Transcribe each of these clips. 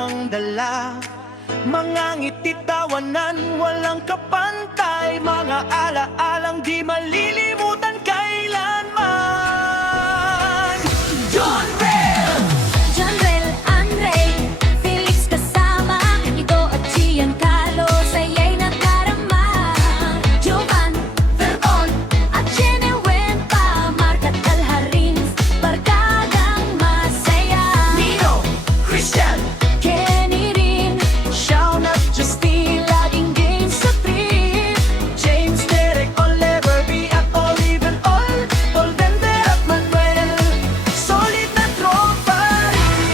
ang dala. Mga ngiti, tawanan, walang kapantay, mga alaalang di malilimutan kailanman. John Rel, Andre, Felix kasama, Ito at Giancarlo, saya'y nadarama. Jovan, Veron at Jenewen pa, Mark at Alharins, barkadang masaya. Nino, Christian, Kenny rin, Shaun at Justin, laging game sa trip. James, Derek, Oliver, B at Oliver, Paul, Bender at Manuel, solid na tropa rin.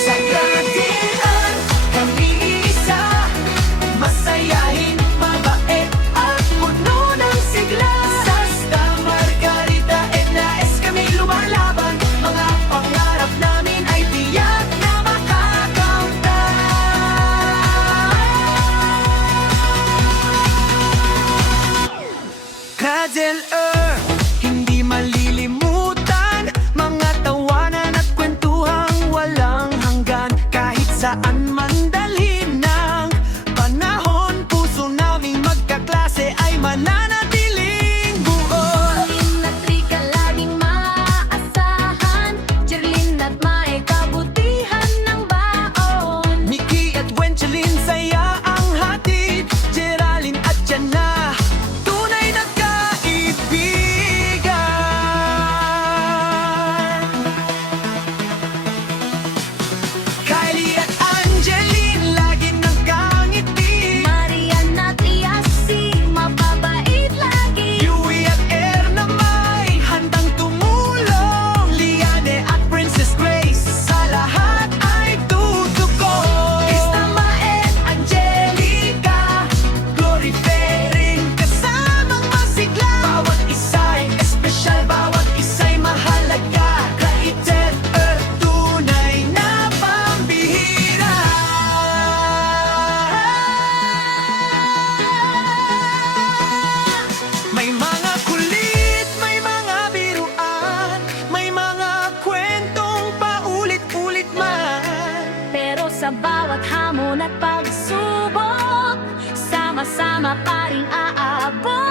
Sa Gratian, kami isa, masayahin, mabait at puno ng sigla. Sasta, Margarita, Edna, kami lumalaban, mga pangarap namin ay tiyak na makakamtan. Cradle Earth, hindi malilimutan, mga tawanan at kwentuhang walang hanggan. Kahit saan man dalhin ng panahon, puso naming magkaklase ay mananatiling buo. Pauline at Rica laging maaasahan, Jerlyn at Mae kabutihan ng baon. Mickey at Wencelin, saya ang hatid. Geraldine at Jana, tunay na kaibigan. Kylie at Angeline, lagi nagkangiti. Marian at Iasi, mababait lagi. Yui at Erna May, handang tumulong. Liane at Princess Grace, sa lahat ay tutugon. Krista Maet, Angelica, Glory Fering, kasamang masigla. Bawat isa'y espesyal, bawat isa'y mahalaga. Cradle Earth, tunay na pambihira. May mga kulit, may mga biruan, may mga kwentong paulit-ulit man. Pero sa bawat hamon at pagsubok, sama-sama pa rin aabot.